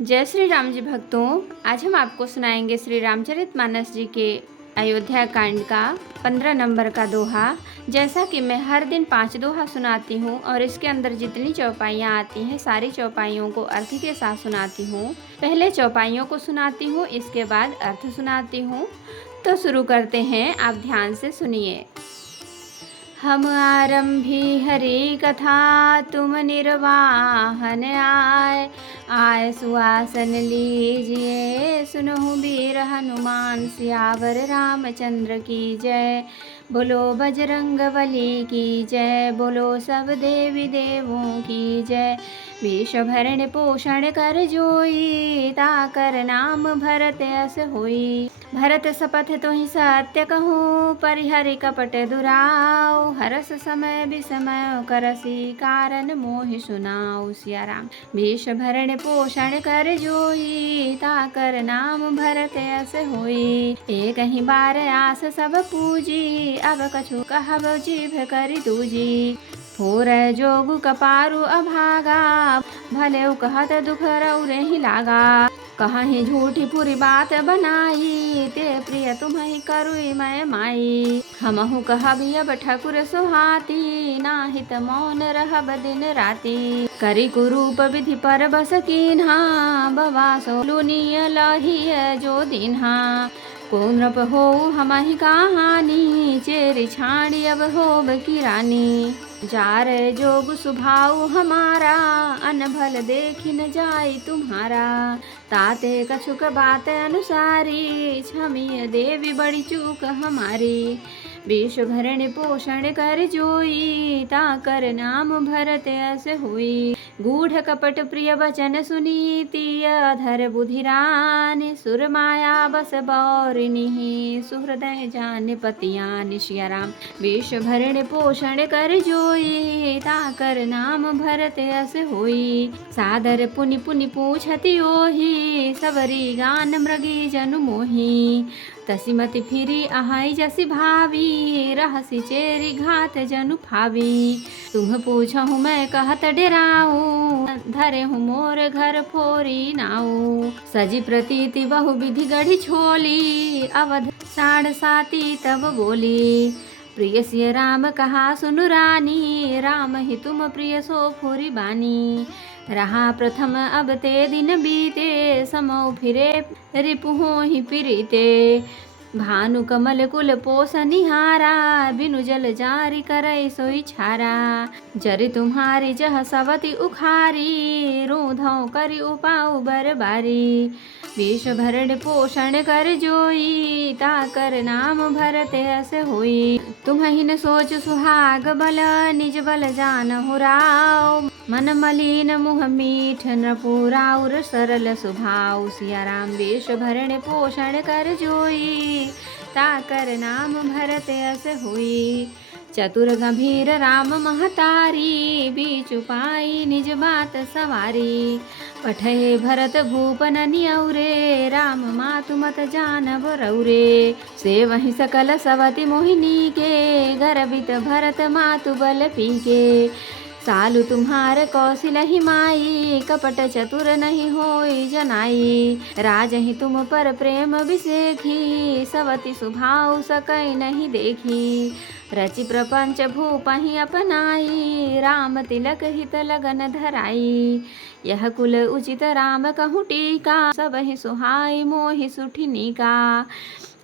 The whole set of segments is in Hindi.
जय श्री राम जी भक्तों, आज हम आपको सुनाएंगे श्री रामचरितमानस जी के अयोध्या कांड का 15 नंबर का दोहा। जैसा कि मैं हर दिन 5 दोहा सुनाती हूँ और इसके अंदर जितनी चौपाइयाँ आती हैं सारी चौपाइयों को अर्थ के साथ सुनाती हूँ। पहले चौपाइयों को सुनाती हूँ, इसके बाद अर्थ सुनाती हूँ। तो शुरू करते हैं, आप ध्यान से सुनिए। हम आरंभी हरि कथा, तुम निर्वाहन आए। आय सुआसन लीजिए, सुनहु वीर हनुमान, सियावर रामचंद्र की जय। बोलो बजरंग बली की जय, बोलो सब देवी देवों की जय। विष भरण पोषण कर जोई, ताकर नाम भरत अस होई। भरत सपथ तुहि सत्य कहूँ, परिहरि कपट दुराओ। हरस समय विषमय करसी, कारण मोहि सुनाओ। सिया राम। विष भरण पोषण कर जोई, ताकर नाम भरत अस होई। एक ही बार आस सब पूजी, अब कछु कहब जीभ करि दूजी। फोर जोगु कपारु अभागा, भले कहत दुख रौरे ही लागा। कहीं झूठी पूरी बात बनाई, ते प्रिय तुम्हें करुई मैं माई। हमहु कहबी अब ठकुर सुहाती, नाहित मौन रहब दिन राती। करी कुरूप विधि पर बस कीन्हा, बवासो लुनिय लहिय जो दीन्हा। कौन रप हो हमहि कहानी, चेरी छाड़ी अब होब की रानी। जार जोग सुभाव हमारा, अनभल देखी न जाई तुम्हारा। ताते कछुक बात अनुसारी, क्षमिय देवी बड़ी चूक हमारी। विष भरण पोषण कर जोई, ताकर नाम भरत अस हुई। गूढ़ कपट प्रिय वचन सुनीति, अधर बुधिरान। सुर माया बस बौरिनी, सुहृदय जान पतियान। सिया राम। विष भरण पोषण कर जोई, ताकर नाम भरत अस होई। सादर पुनि पुनि पूछति ओहि, सबरी गान मृगी जनु मोहि। तसिमति फिरी आहाई जसि भावी, रहसि चेरी घात जनु फावी। तुम पूछहु मैं कहत डेराऊं, धरे हूँ मोर घर फोरी नाऊ। सजी प्रतीति बहु विधि गढ़ी छोली, अवध साढ़ साती तब बोली। प्रिय सिय राम कहा सुनु रानी, राम ही तुम प्रिय सो फुरी बानी। रहा प्रथम अब ते दिन बीते, समौ फिरे रिपुहो ही प्रीते। भानु कमल कुल पोस निहारा, बिनु जल जारी करई सोई छारा। जरि तुम्हारी जह सवती उखारी, रूधौ करी उपाऊ बरबारी। विष भरण पोषण कर जोई, ताकर नाम भरत अस होई। तुम्हि न सोच सुहाग बल, निज बल जानहु राव। मन मलिन मुह मीठ नपुराउर, सरल सुभाव। सिया राम। विष भरण पोषण कर जोई, ताकर नाम भरत अस हुई। चतुर गंभीर राम महतारी, बीचु पाई निज बात सवारी। पठे भरत भूपन नियौरे, राम मातु मत जानब रौरे। से वही सकल सवति मोहिनी के, गर्वित भरत मातु बल पीके। सालु तुम्हार कौशिलहि माई, कपट चतुर नहीं होई जनाई। राजहि तुम पर प्रेम विसेखी, सवति सुभाव सकई नहीं देखी। रचि प्रपंच भूपहि अपनाई, राम तिलक हित लगन धराई। यह कुल उचित राम कहूँ टीका, सबहि सुहाई मोहि सुठिनी का।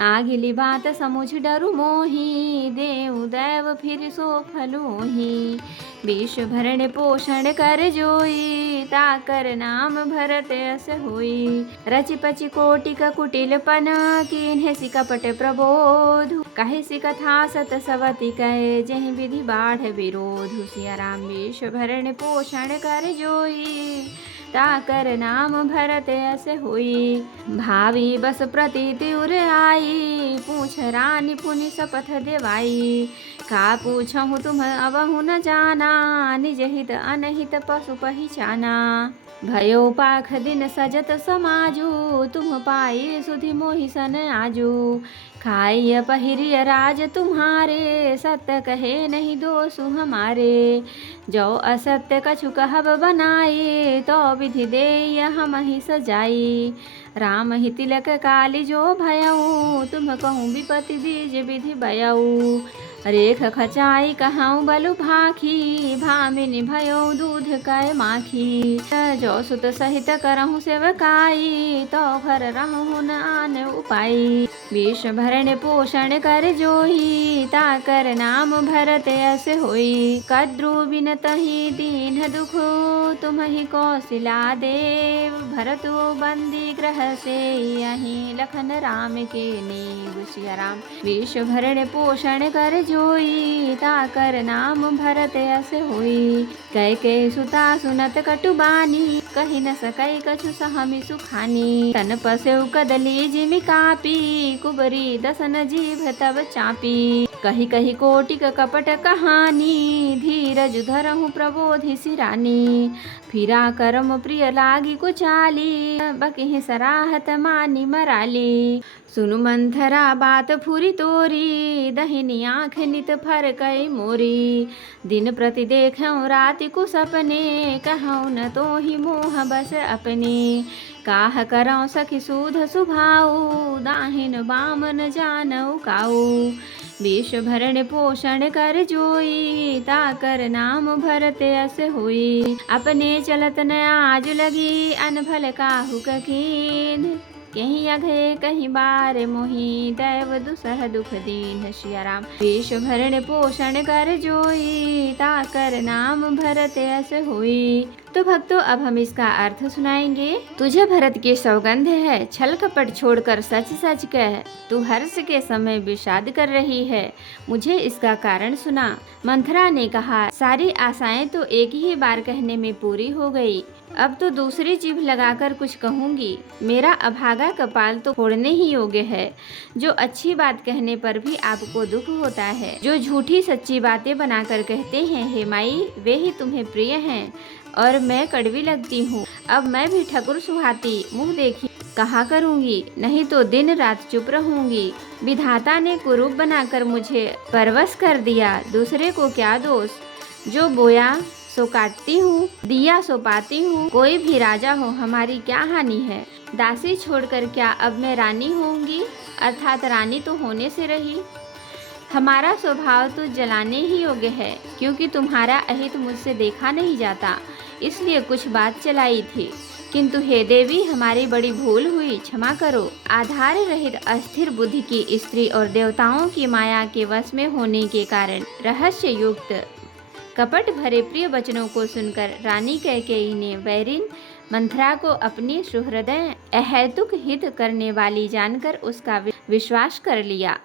आगिली बात समुझ डरु मोहि, देव दैव फिर सो फलोहि। विष भरण पोषण कर जोई, ताकर नाम भरत अस होई। रचि पचि कोटिक कुटिलपन, कीन्हे सि कपट प्रबोध। कहे सि कथा सत सवति कहे, जहि विधि बाढ़ विरोध। सिया राम। विष भरण पोषण कर जोई, ताकर नाम भरत अस हुई। भावी बस प्रतीति उर आई, पूछ रानी पुनि शपथ देवाई। का पूछहु तुम अबहु न जाना, निज हित अनहित पशु पहिचाना। भयो पाख दिन सजत समाजू, तुम पाए सुधि मोहि सन आजू। खाइय पहिरिय राज तुम्हारे, सत्य कहे नहीं दोषु हमारे। जो असत्य कछु कहब बनाए, तो विधि देय हम ही सजाई। राम ही तिलक काली जो भयऊ, तुम कहूँ विपति दीज विधि भयऊ। रेख खचाई कहाऊ बलु भाखी, भामिनी भयो दूध कै माखी। जो सुत सहित करहु सेवकाई, तो घर रहु न आन उपाई। विष भरण पोषण कर जोही, ताकर नाम भरत यस होई। कद्रु बिन तहि दीन दुख, तुम ही कौशिला देव। भरतु बंदी ग्रह से यहीं, लखन राम के नीव। सिया राम। विष भरण पोषण कर जोई, ताकर नाम भरत यस होई। कैकेयी सुता सुनत कटुबानी, कहि न सकै कछु सहमि सुखानी। तन पसेउ कदली जिमि कापी, कुबरी दसन जीभ तब चापी। कही कही कोटिक कपट कहानी, धीरज धरहु प्रबोधि सिरानी। फिरा करम प्रिय लागी कुचाली, बकिहि सराहत मानी मराली। सुनु मंथरा बात फुरी तोरी, दहिनी आँख नित फरकै मोरी। दिन प्रति देखऊँ राति को सपने, कहऊँ न तो ही मोह बस अपने। काह करऊँ सखी सूध सुभाऊ, दाहिन बाम न जानऊ काऊ। विष भरण पोषण कर जोई, ताकर नाम भरत यस होई। अपने चलत न आज लगी, अनभल काहू ककीन। कहीं अघे कहीं बार मोही, दैव दुसह दुख दीन। सिया राम। विष भरण पोषण कर जोई, ताकर नाम भरत यस होई। तो भक्तों, अब हम इसका अर्थ सुनाएंगे। तुझे भरत की सौगंध है, छल कपट छोड़कर सच सच कह। तू हर्ष के समय विषाद कर रही है, मुझे इसका कारण सुना। मंथरा ने कहा, सारी आशाएं तो एक ही बार कहने में पूरी हो गई, अब तो दूसरी जीभ लगाकर कुछ कहूंगी। मेरा अभागा कपाल तो फोड़ने ही योग्य है। जो अच्छी बात कहने पर भी आपको दुख होता है, जो झूठी सच्ची बातें बनाकर कहते हैं हे माई, वे ही तुम्हें प्रिय हैं और मैं कड़वी लगती हूँ। अब मैं भी ठकुर सुहाती मुँह देखी कहा करूँगी, नहीं तो दिन रात चुप रहूँगी। विधाता ने कुरूप बनाकर मुझे परवश कर दिया, दूसरे को क्या दोष। जो बोया सो काटती हूँ, दिया सो पाती हूँ। कोई भी राजा हो, हमारी क्या हानि है। दासी छोड़कर क्या अब मैं रानी होंगी, अर्थात रानी तो होने से रही। हमारा स्वभाव तो जलाने ही योग्य है, क्योंकि तुम्हारा अहित मुझसे देखा नहीं जाता, इसलिए कुछ बात चलाई थी। किंतु हे देवी, हमारी बड़ी भूल हुई, क्षमा करो। आधार रहित अस्थिर बुद्धि की स्त्री और देवताओं की माया के वश में होने के कारण रहस्य युक्त कपट भरे प्रिय वचनों को सुनकर रानी कैकेयी ने वैरिन मंथरा को अपनी सुहृदय अहैतुक हित करने वाली जानकर उसका विश्वास कर लिया।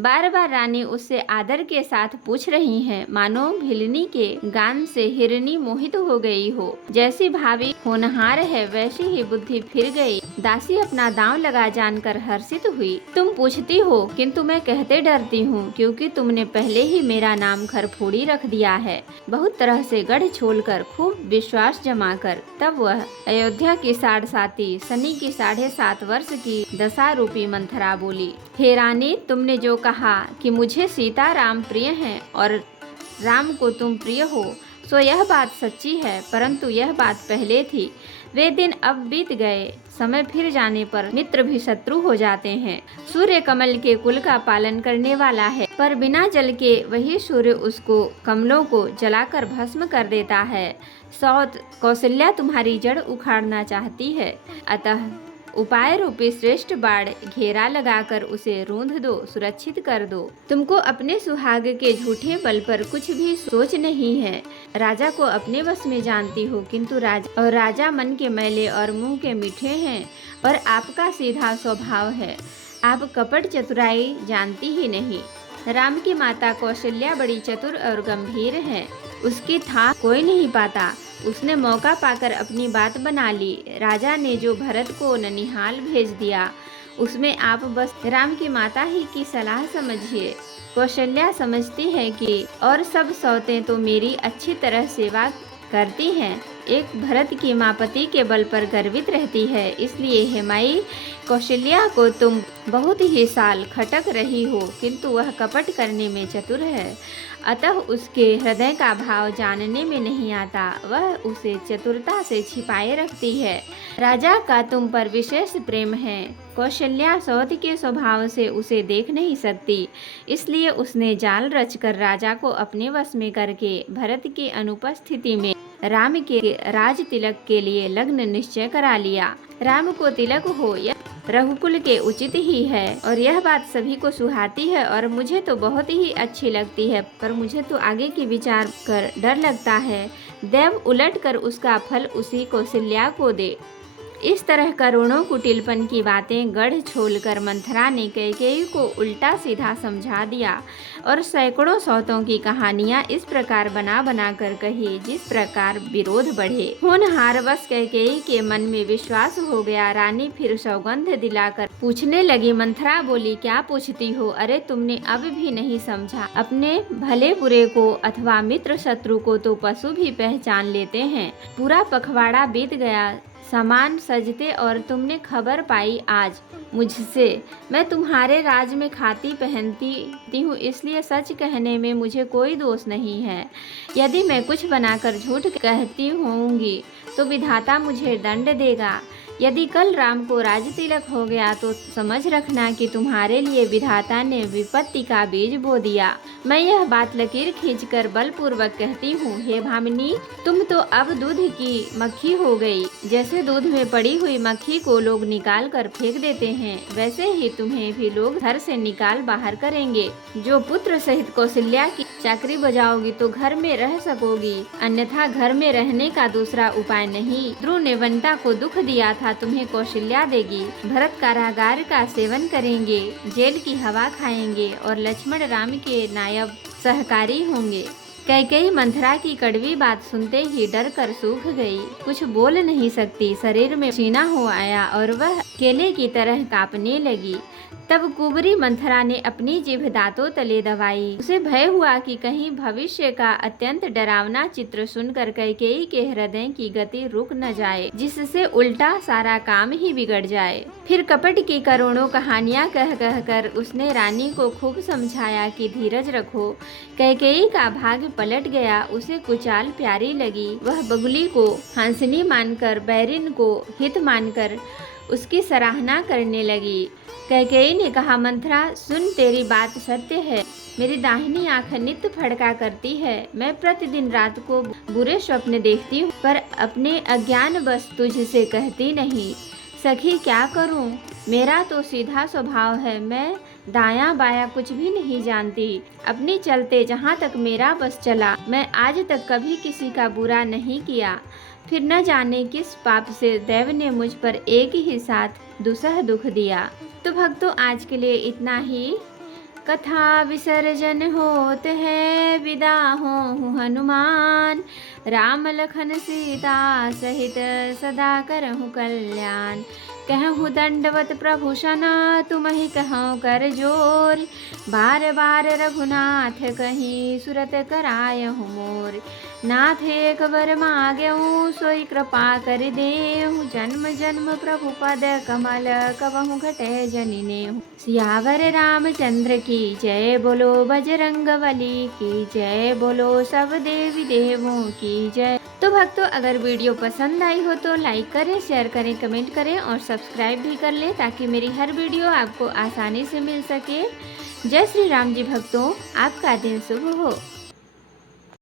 बार बार रानी उससे आदर के साथ पूछ रही हैं, मानो भिलनी के गान से हिरनी मोहित हो गई हो। जैसी भावी होनहार है, वैसी ही बुद्धि फिर गई। दासी अपना दांव लगा जानकर हर्षित हुई। तुम पूछती हो, किंतु मैं कहते डरती हूँ, क्योंकि तुमने पहले ही मेरा नाम खरफोड़ी रख दिया है। बहुत तरह से गढ़ छोलकर खूब विश्वास जमा कर तब वह अयोध्या की 7.5 सनी की 7.5 वर्ष की दशा रूपी मंथरा बोली, हे रानी, तुमने जो कहा कि मुझे सीता राम प्रिय हैं और राम को तुम प्रिय हो, सो यह बात सच्ची है, परंतु यह बात पहले थी। वे दिन अब बीत गए। समय फिर जाने पर मित्र भी शत्रु हो जाते हैं। सूर्य कमल के कुल का पालन करने वाला है, पर बिना जल के वही सूर्य उसको कमलों को जलाकर भस्म कर देता है। सौत कौशल्या तुम्हारी जड़ उखाड़ना चाहती है, अतः उपाय रूपी श्रेष्ठ बाण घेरा लगाकर उसे रूंध दो, सुरक्षित कर दो। तुमको अपने सुहाग के झूठे बल पर कुछ भी सोच नहीं है। राजा को अपने वश में जानती हो, किंतु राजा मन के मैले और मुंह के मीठे हैं, और आपका सीधा स्वभाव है। आप कपट चतुराई जानती ही नहीं। राम की माता कौशल्या बड़ी चतुर और गंभीर है, उसकी था कोई नहीं पाता। उसने मौका पाकर अपनी बात बना ली। राजा ने जो भरत को ननिहाल भेज दिया, उसमें आप बस राम की माता ही की सलाह समझिए। कौशल्या समझती है कि और सब सौतें तो मेरी अच्छी तरह सेवा करती हैं, एक भरत की माँ पति के बल पर गर्वित रहती है, इसलिए हे माई कौशल्या को तुम बहुत ही साल खटक रही हो, किंतु वह कपट करने में चतुर है, अतः उसके हृदय का भाव जानने में नहीं आता, वह उसे चतुरता से छिपाए रखती है। राजा का तुम पर विशेष प्रेम है, कौशल्या सौत के स्वभाव से उसे देख नहीं सकती, इसलिए उसने जाल रचकर राजा को अपने वश में करके भरत की अनुपस्थिति में राम के राज तिलक के लिए लग्न निश्चय करा लिया। राम को तिलक हो यह रघुकुल के उचित ही है, और यह बात सभी को सुहाती है और मुझे तो बहुत ही अच्छी लगती है, पर मुझे तो आगे की विचार कर डर लगता है, देव उलट कर उसका फल उसी कौशल्या को दे। इस तरह करोड़ों कुटिलपन की बातें गढ़ छोलकर मंथरा ने कैकेयी को उल्टा सीधा समझा दिया और सैकड़ों सौतों की कहानियां इस प्रकार बना बना कर कही जिस प्रकार विरोध बढ़े। होनहार वश कैकेयी के मन में विश्वास हो गया। रानी फिर सौगंध दिलाकर पूछने लगी। मंथरा बोली, क्या पूछती हो? अरे तुमने अब भी नहीं समझा, अपने भले बुरे को अथवा मित्र शत्रु को तो पशु भी पहचान लेते हैं। पूरा पखवाड़ा बीत गया, सामान सजते और तुमने खबर पाई आज मुझसे। मैं तुम्हारे राज में खाती पहनती हूँ, इसलिए सच कहने में मुझे कोई दोष नहीं है। यदि मैं कुछ बनाकर झूठ कहती होंगी तो विधाता मुझे दंड देगा। यदि कल राम को राज तिलक हो गया तो समझ रखना कि तुम्हारे लिए विधाता ने विपत्ति का बीज बो दिया। मैं यह बात लकीर खींचकर बलपूर्वक कहती हूँ, हे भामिनी, तुम तो अब दूध की मक्खी हो गई। जैसे दूध में पड़ी हुई मक्खी को लोग निकाल कर फेंक देते हैं, वैसे ही तुम्हें भी लोग घर से निकाल बाहर करेंगे। जो पुत्र सहित कौशल्या की चाकरी बजाओगी तो घर में रह सकोगी, अन्यथा घर में रहने का दूसरा उपाय नहीं। ध्रुव ने वनिता को दुख दिया था, तुम्हें कौशल्या देगी। भरत कारागार का सेवन करेंगे, जेल की हवा खाएंगे और लक्ष्मण राम के नायब सहकारी होंगे। कैकेयी मंथरा की कड़वी बात सुनते ही डर कर सूख गई, कुछ बोल नहीं सकती। शरीर में पसीना हो आया और वह केले की तरह कांपने लगी। तब कुबरी मंथरा ने अपनी जीभ दांतों तले दबाई। उसे भय हुआ कि कहीं भविष्य का अत्यंत डरावना चित्र सुनकर कैकेयी के हृदय की गति रुक न जाए, जिससे उल्टा सारा काम ही बिगड़ जाए। फिर कपट की करोड़ों कहानियां कह कह कर उसने रानी को खूब समझाया कि धीरज रखो। कैकेयी का भाग्य पलट गया, उसे कुचाल प्यारी लगी। वह बगुली को हंसनी मानकर, बैरिन को हित मानकर उसकी सराहना करने लगी। कैकेयी ने कहा, मंथरा सुन, तेरी बात सत्य है। मेरी दाहिनी आंख नित्य फड़का करती है। मैं प्रतिदिन रात को बुरे स्वप्न देखती हूँ, पर अपने अज्ञान बस तुझसे कहती नहीं। सखी, क्या करूँ? मेरा तो सीधा स्वभाव है, मैं दायां बायां कुछ भी नहीं जानती। अपने चलते जहाँ तक मेरा बस चला, मैं आज तक कभी किसी का बुरा नहीं किया। फिर न जाने किस पाप से देव ने मुझ पर एक ही साथ दुसह दुख दिया। तो भक्तों, आज के लिए इतना ही। कथा विसर्जन होत है, विदा हो हनुमान। राम लखन सीता सहित सदा करहु कल्याण। कहूँ दंडवत प्रभु सना, तुम्हि कहूँ कर जोर। बार बार रघुनाथ कहीं, सुरत करायहु मोर। नाथ एक बर मांगेहूँ, सोई कृपा कर देहूँ। जन्म जन्म प्रभु पद कमल, कबहु घटे जनिनेहु। सियावर रामचंद्र की जय, बोलो बजरंगबली की जय, बोलो सब देवी देवों की जय। तो भक्तों, अगर वीडियो पसंद आई हो तो लाइक करें, शेयर करें, कमेंट करें और सब्सक्राइब भी कर लें, ताकि मेरी हर वीडियो आपको आसानी से मिल सके। जय श्री राम जी भक्तों, आपका दिन शुभ हो।